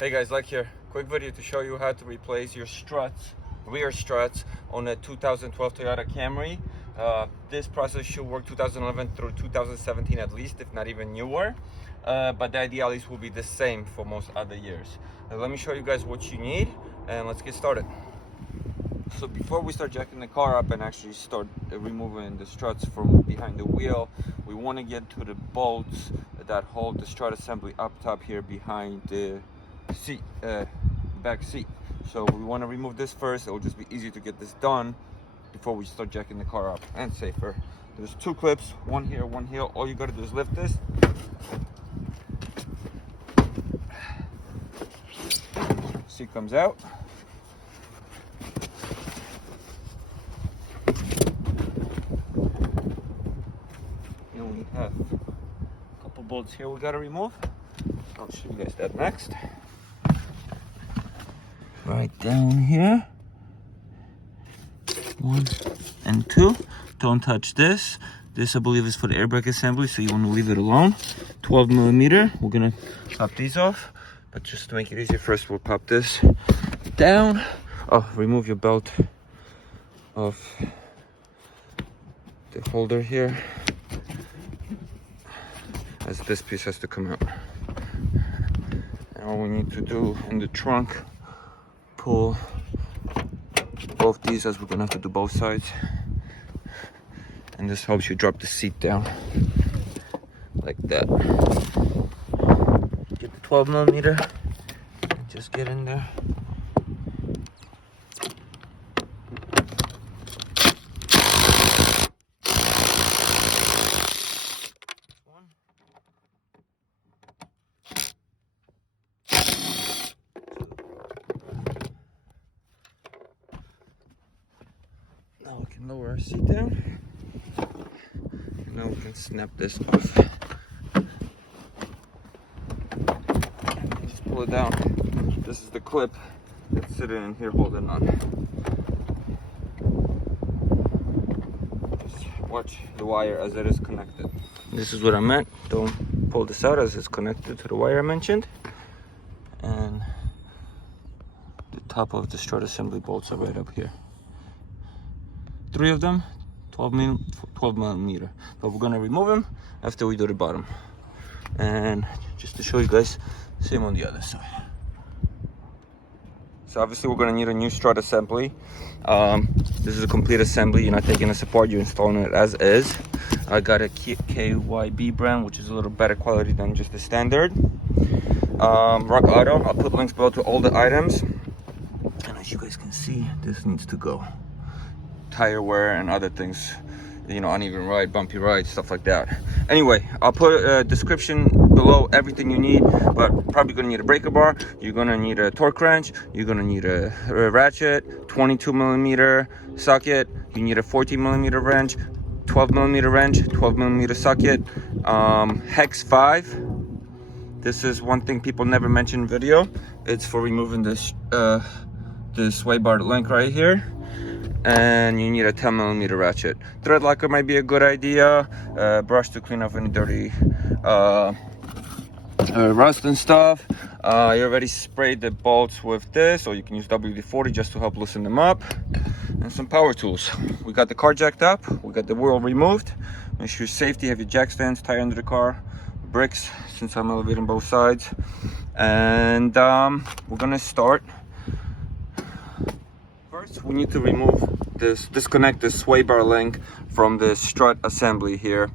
Hey guys, Lech here. Quick video to show you how to replace your struts, rear struts on a 2012 Toyota Camry. This process should work 2011 through 2017 at least, if not even newer. But the idea at least will be the same for most other years. Now, let me show you guys what you need and let's get started. So before we start jacking the car up and actually start removing the struts from behind the wheel, we want to get to the bolts that hold the strut assembly up top here behind the seat, back seat. So we want to remove this first. It will just be easy to get this done before we start jacking the car up, and safer. There's two clips, one here, one here. All you got to do is lift this. Seat comes out. And we have a couple bolts here we got to remove. I'll show you guys that next. Right down here, 1 and 2. Don't touch this. This I believe is for the airbag assembly, so you want to leave it alone. 12 millimeter. We're gonna pop these off, but just to make it easier, first we'll pop this down. Oh, remove your belt of the holder here, as this piece has to come out. And all we need to do in the trunk, pull both these, as we're gonna have to do both sides, and this helps you drop the seat down like that. Get the 12 millimeter and just get in there. Now we can lower our seat down. And now we can snap this off. Just pull it down. This is the clip that's sitting in here holding on. Just watch the wire as it is connected. This is what I meant. Don't pull this out as it's connected to the wire I mentioned. And the top of the strut assembly bolts are right up here. 3 of them, 12 millimeter. But we're gonna remove them after we do the bottom. And just to show you guys, same on the other side. So obviously we're gonna need a new strut assembly. This is a complete assembly. You're not taking this apart, you're installing it as is. I got a KYB brand, which is a little better quality than just the standard. Rock Auto, I'll put links below to all the items. And as you guys can see, this needs to go. Tire wear and other things, you know, uneven ride, bumpy ride, stuff like that. Anyway, I'll put a description below everything you need, but probably gonna need a breaker bar, you're gonna need a torque wrench, you're gonna need a ratchet, 22 millimeter socket, you need a 14 millimeter wrench, 12 millimeter wrench, 12 millimeter socket, hex 5. This is one thing people never mention in video. It's for removing this sway bar link right here. And you need a 10 millimeter ratchet. Thread locker might be a good idea. Brush to clean off any dirty rust and stuff. I already sprayed the bolts with this, or you can use WD-40 just to help loosen them up. And some power tools. We got the car jacked up. We got the wheel removed. Make sure safety, have your jack stands, tie under the car, bricks, since I'm elevating both sides. And we're gonna start. First, we need to remove disconnect this sway bar link from the strut assembly here.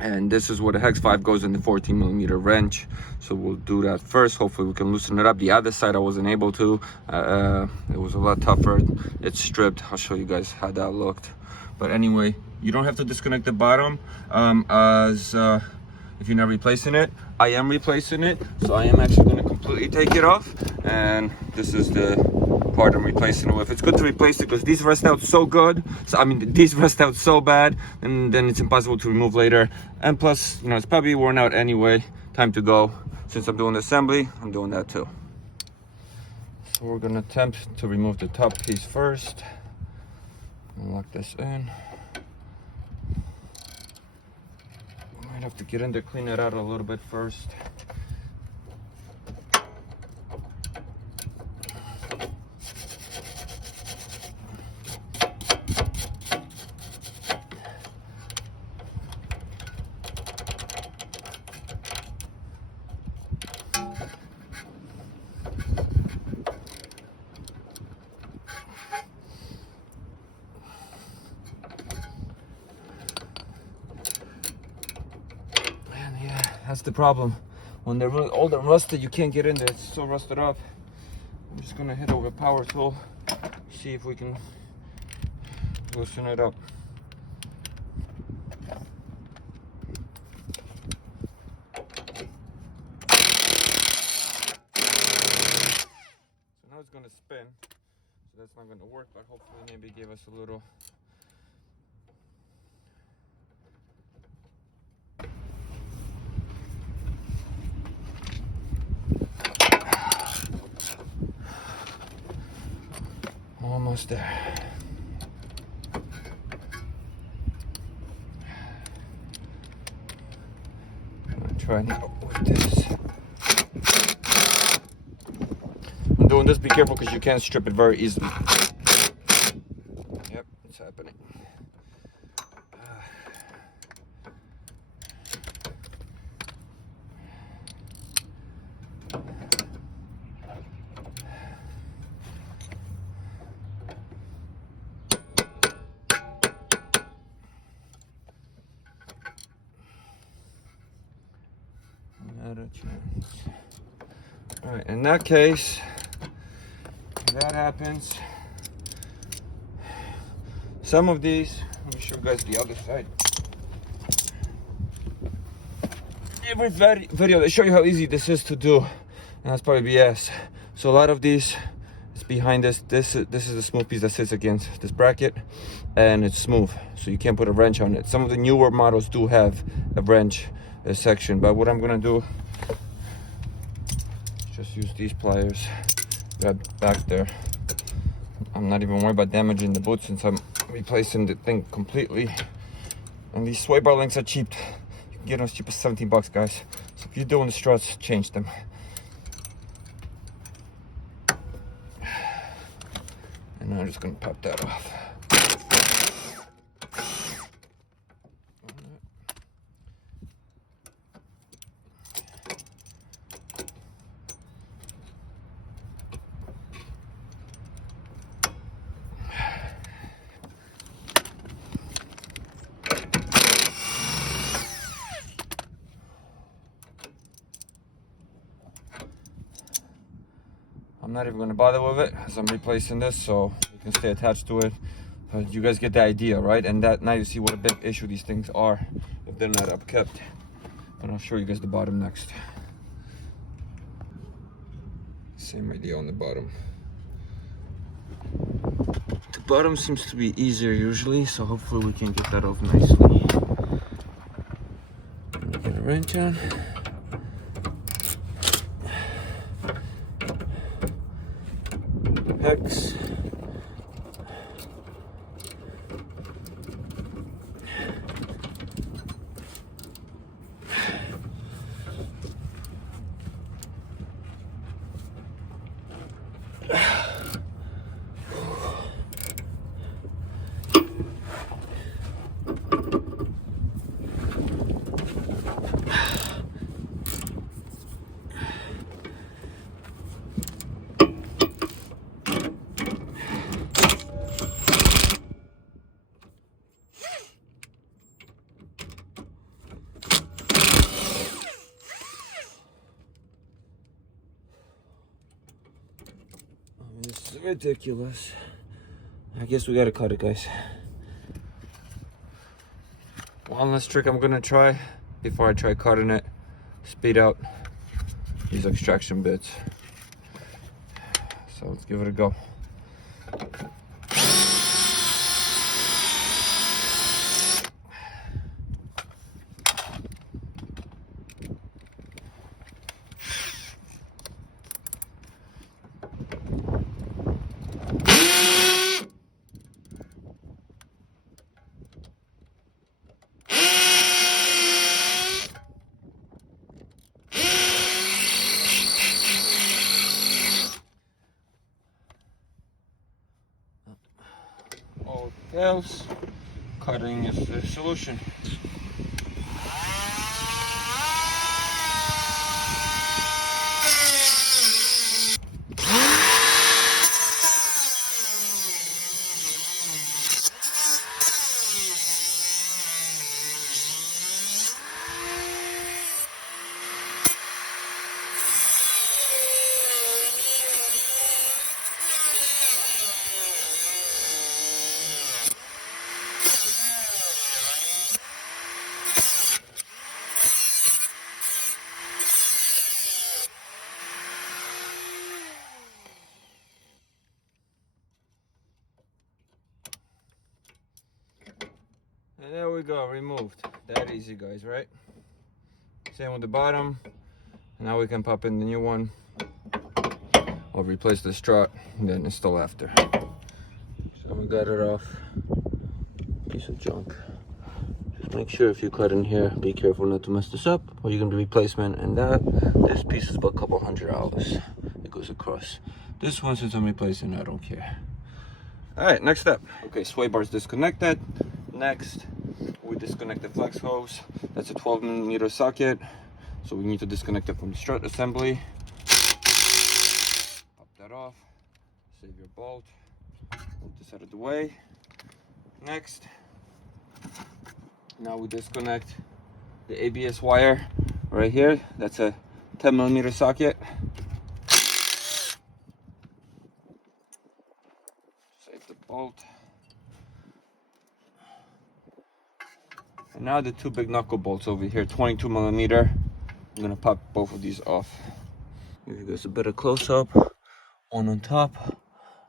And this is where the hex 5 goes in the 14 millimeter wrench. So we'll do that first. Hopefully we can loosen it up. The other side I wasn't able to. It was a lot tougher. It's stripped. I'll show you guys how that looked. But anyway, you don't have to disconnect the bottom if you're not replacing it. I am replacing it, so I am actually going to completely take it off. And this is the part I'm replacing it with. It's good to replace it because these rust out so good. So I mean, these rust out so bad, and then it's impossible to remove later. And plus, you know, it's probably worn out anyway. Time to go. Since I'm doing the assembly, I'm doing that too. So we're gonna attempt to remove the top piece first. And lock this in. Might have to get in there, clean it out a little bit first. That's the problem. When they're really old and rusted, you can't get in there. It's so rusted up. I'm just gonna hit over a power tool, see if we can loosen it up. So now it's gonna spin, so that's not gonna work, but hopefully maybe give us a little. Almost there. I'm gonna try now with this. I'm doing this, be careful because you can strip it very easily. Yep, it's happening. Not a chance. All right, in that case, if that happens, some of these, let me show you guys the other side. Every video they show you how easy this is to do, and that's probably BS. So a lot of these, it's behind this. This is the smooth piece that sits against this bracket, and it's smooth, so you can't put a wrench on it. Some of the newer models do have a wrench section, but what I'm gonna do is just use these pliers, grab back there. I'm not even worried about damaging the boot since I'm replacing the thing completely. And these sway bar links are cheap. You can get them as cheap as 17 bucks, guys. So if you're doing the struts, change them. And now I'm just gonna pop that off. I'm not even going to bother with it as I'm replacing this, so you can stay attached to it. You guys get the idea, right? And that now you see what a big issue these things are if they're not upkept. And I'll show you guys the bottom next. Same idea on the bottom. The bottom seems to be easier usually, so hopefully we can get that off nicely. Get a wrench on. Hex. This is ridiculous. I guess we gotta cut it, guys. One last trick I'm gonna try before I try cutting it. Speed out these extraction bits. So let's give it a go. All else, cutting is the solution. we go, removed. That easy, guys, right? Same with the bottom. Now we can pop in the new one. I'll replace the strut and then install after. So we got it off. Piece of junk. Just make sure if you cut in here, be careful not to mess this up, or you're gonna do replacement. And this piece is about a couple $100. It goes across. This one, since I'm replacing, I don't care. All right, next step. Okay, sway bar is disconnected. Next, we disconnect the flex hose. That's a 12mm socket. So we need to disconnect it from the strut assembly. Pop that off. Save your bolt. Put this out of the way. Next, now we disconnect the ABS wire right here. That's a 10mm socket. Save the bolt. And now the two big knuckle bolts over here, 22mm. I'm gonna pop both of these off. Give you guys a better close-up. One on top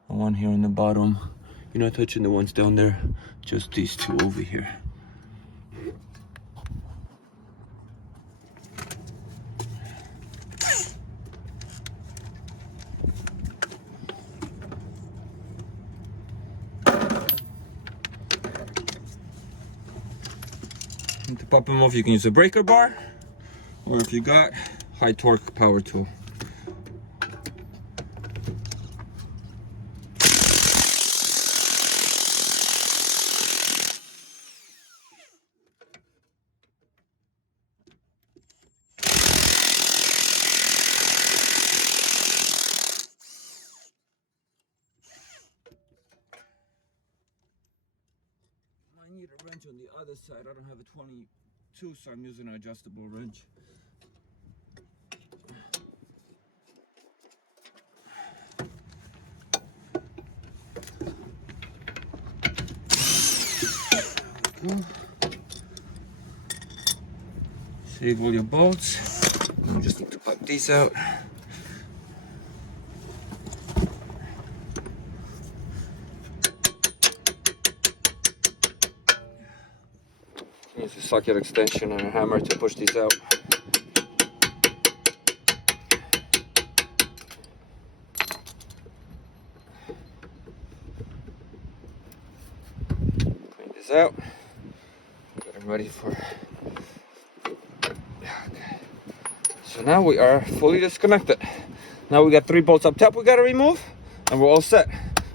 and one here on the bottom. You're not touching the ones down there, just these two over here. And to pop them off, you can use a breaker bar, or if you got high torque power tool. I need a wrench on the other side. I don't have a 22, so I'm using an adjustable wrench. Save all your bolts. You just need to pop these out. Use a socket extension and a hammer to push these out. Clean this out. Get them ready for. Okay. So now we are fully disconnected. Now we got 3 bolts up top we gotta remove, and we're all set.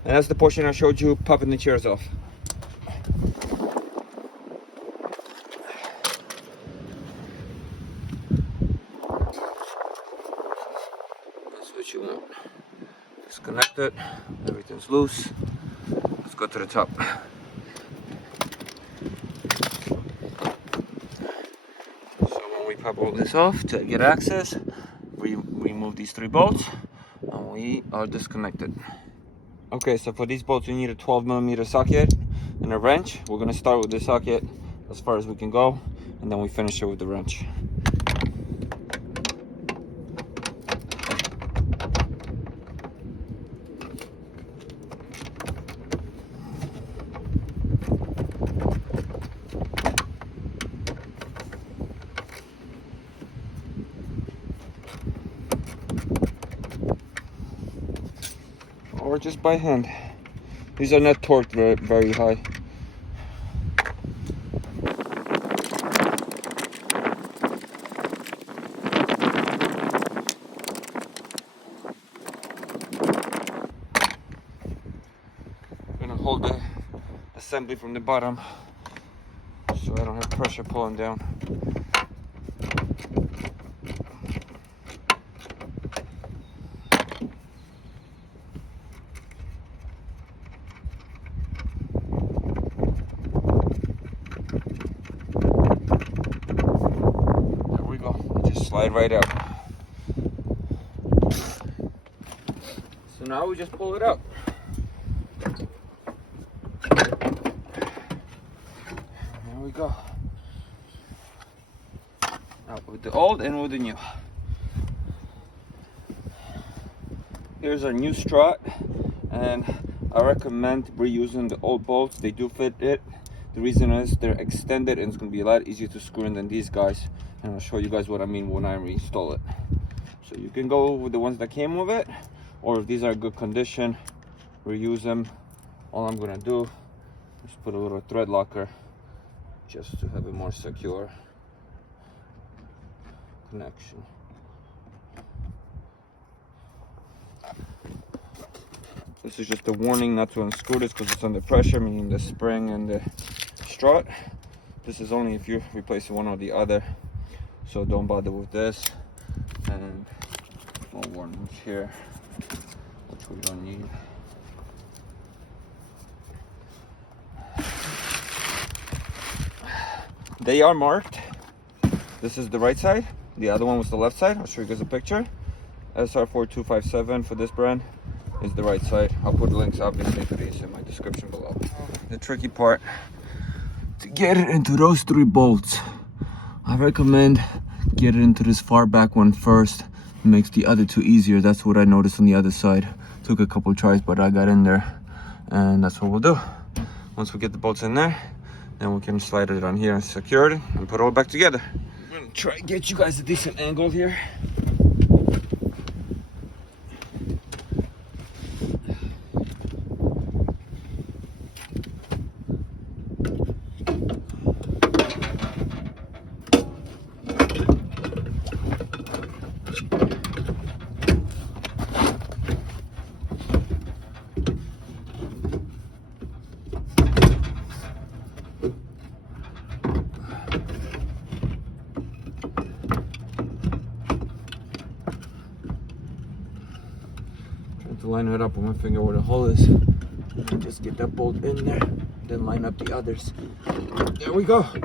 And that's the portion I showed you popping the chairs off. That's what you want. Disconnect it. Everything's loose. Let's go to the top. So when we pop all this off to get access, we remove these 3 bolts and we are disconnected. Okay, so for these bolts we need a 12mm socket and a wrench. We're gonna start with the socket as far as we can go, and then we finish it with the wrench. Or just by hand. These are not torqued very high. I'm gonna hold the assembly from the bottom so I don't have pressure pulling down. Slide right out. So now we just pull it out. There we go. Out with the old and with the new. Here's our new strut, and I recommend reusing the old bolts. They do fit it. The reason is they're extended and it's going to be a lot easier to screw in than these guys. And I'll show you guys what I mean when I reinstall it. So you can go with the ones that came with it, or if these are good condition, reuse them. All I'm going to do is put a little thread locker just to have a more secure connection. This is just a warning not to unscrew this because it's under pressure, meaning the spring and the strut. This is only if you're replacing one or the other, so don't bother with this. And more warnings here, which we don't need. They are marked. This is the right side, the other one was the left side. I'll show you guys a picture. SR4257 for this brand is the right side. I'll put links obviously to these in my description below. The tricky part, to get it into those 3 bolts, I recommend get it into this far back one first. It makes the other 2 easier. That's what I noticed on the other side. Took a couple tries, but I got in there, and that's what we'll do. Once we get the bolts in there, then we can slide it on here and secure it and put it all back together. I'm gonna try to get you guys a decent angle here. To line it up with my finger where the hole is. And just get that bolt in there, then line up the others. There we go. I'm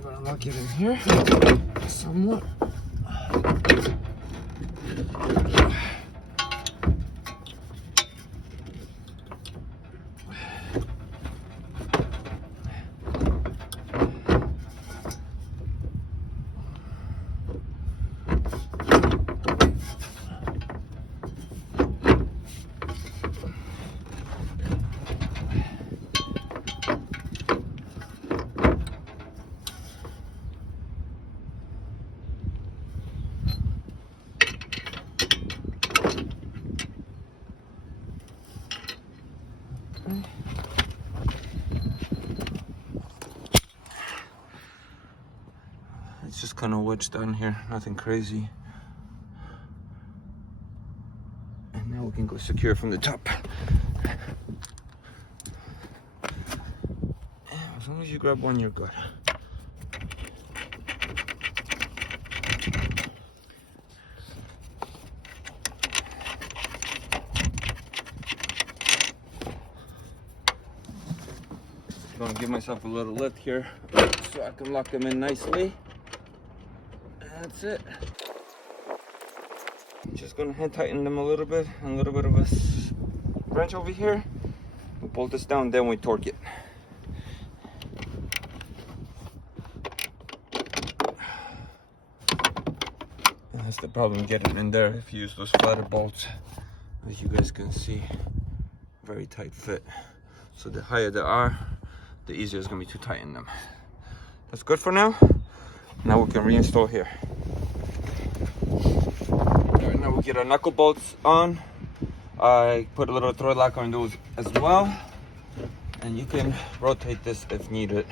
gonna lock it in here somewhat. It's just kind of wedged down here, nothing crazy. And now we can go secure from the top. As long as you grab one, you're good. I'm gonna give myself a little lift here so I can lock them in nicely. That's it. Just gonna hand tighten them a little bit, and a little bit of a wrench over here. We'll pull this down, then we torque it. And that's the problem getting in there if you use those flatter bolts. As you guys can see, very tight fit. So the higher they are, the easier it's gonna be to tighten them. That's good for now. Now we can reinstall here. Alright, now we get our knuckle bolts on. I put a little thread lock on those as well. And you can rotate this if needed.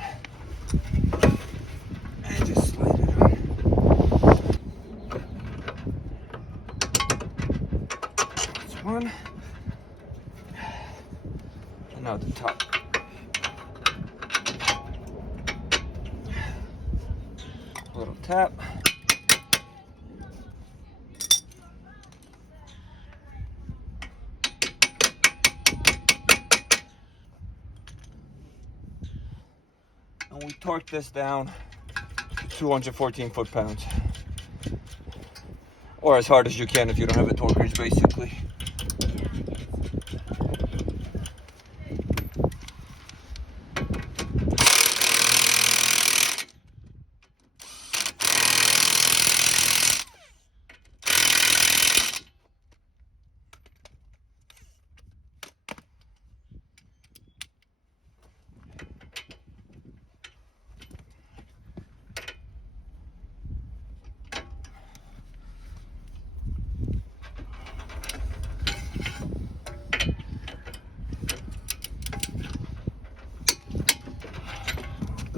And just slide it on. That's one. And now the top. A little tap. And we torque this down to 214 foot-pounds. Or as hard as you can if you don't have a torque wrench, basically.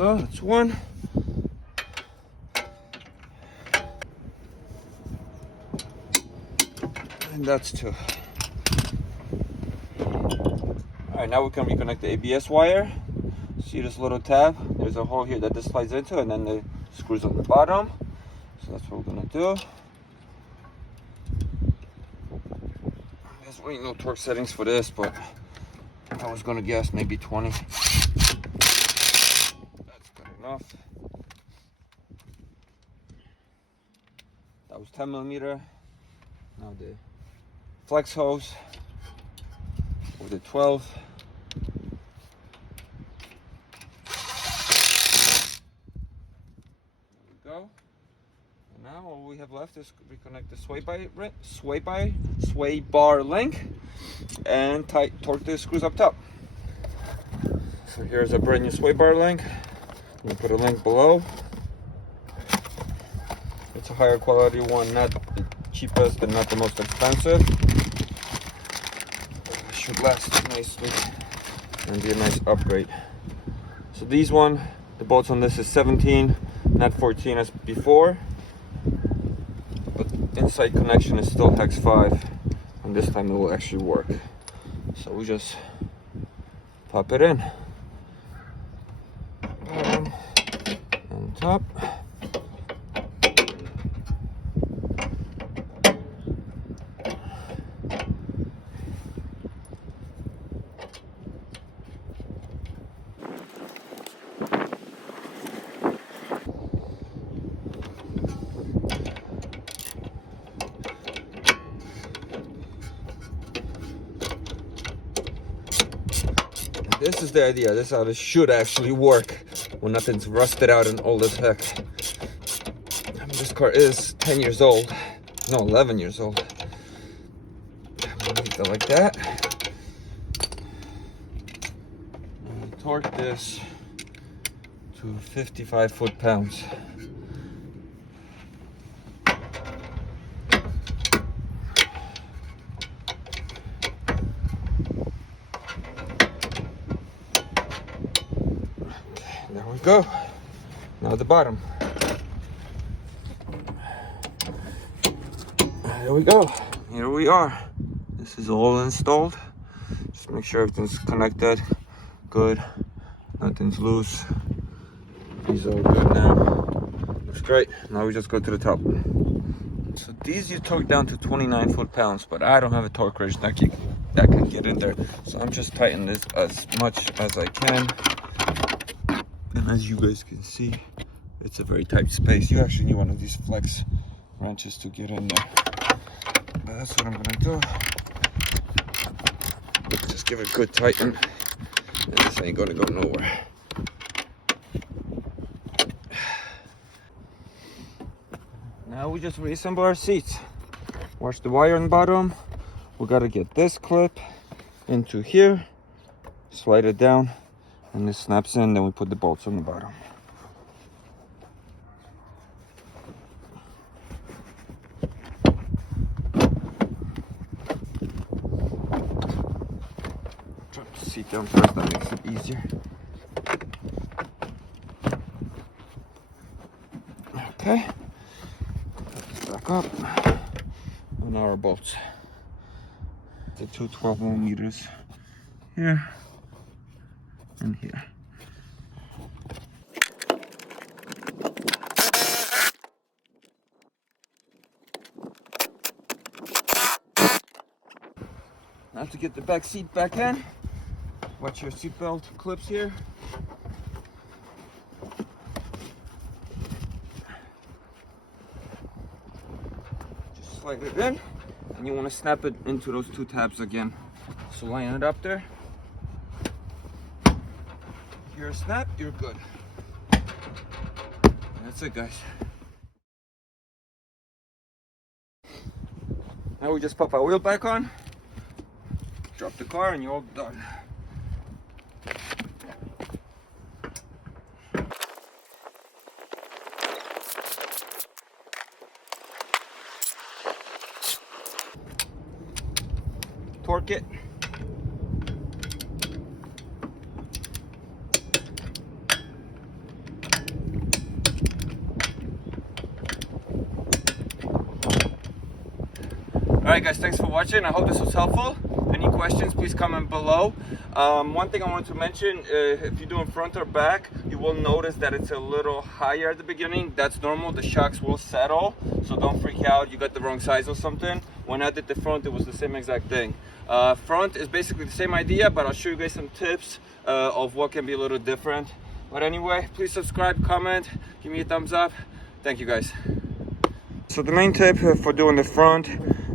go, that's one. And that's two. All right, now we can reconnect the ABS wire. See this little tab? There's a hole here that this slides into, and then the screws on the bottom. So that's what we're gonna do. There's really no torque settings for this, but I was gonna guess maybe 20. That's good enough. That was 10 millimeter. Now the flex hose for the 12. There we go. And now all we have left is reconnect the sway bar link and torque the screws up top. So here's a brand new sway bar link. I'm gonna put a link below. It's a higher quality one, not the cheapest and not the most expensive. It should last nicely and be a nice upgrade. So these one, the bolts on this is 17, not 14 as before. But inside connection is still hex 5, and this time it will actually work. So we just pop it in. Bottom and top. This is the idea. This is how this should actually work when nothing's rusted out and old as heck. I mean, this car is 10 years old. No, 11 years old. I'm gonna leave it like that. And torque this to 55 foot-pounds. There we go. Now the bottom. There we go. Here we are. This is all installed. Just make sure everything's connected. Good. Nothing's loose. These are all good now. Looks great. Now we just go to the top. So these you torque down to 29 foot-pounds, but I don't have a torque wrench that can get in there. So I'm just tightening this as much as I can. And as you guys can see, it's a very tight space. You actually need one of these flex wrenches to get in there. But that's what I'm gonna do. Just give it a good tighten. And this ain't gonna go nowhere. Now we just reassemble our seats. Watch the wire on the bottom. We gotta get this clip into here, slide it down, and this snaps in, then we put the bolts on the bottom. Drop the seat down first, that makes it easier. Okay, back up, and now our bolts. The two 12 millimeters here and here. Now to get the back seat back in, watch your seatbelt clips here. Just slide it in, and you want to snap it into those two tabs again. So line it up there. Hear a snap, you're good. And that's it, guys. Now we just pop our wheel back on, drop the car, and you're all done. Torque it. Alright guys, thanks for watching. I hope this was helpful. Any questions, please comment below. One thing I wanted to mention, if you're doing front or back, you will notice that it's a little higher at the beginning. That's normal. The shocks will settle, so don't freak out you got the wrong size or something. When I did the front, it was the same exact thing. Front is basically the same idea, but I'll show you guys some tips of what can be a little different. But anyway, please subscribe, comment, give me a thumbs up. Thank you guys. So the main tip for doing the front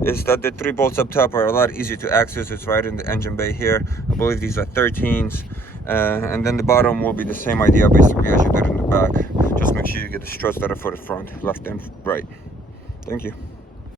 is that the 3 bolts up top are a lot easier to access. It's right in the engine bay here. I believe these are 13s. And then the bottom will be the same idea basically as you did in the back. Just make sure you get the struts that are for the front, left and right. Thank you.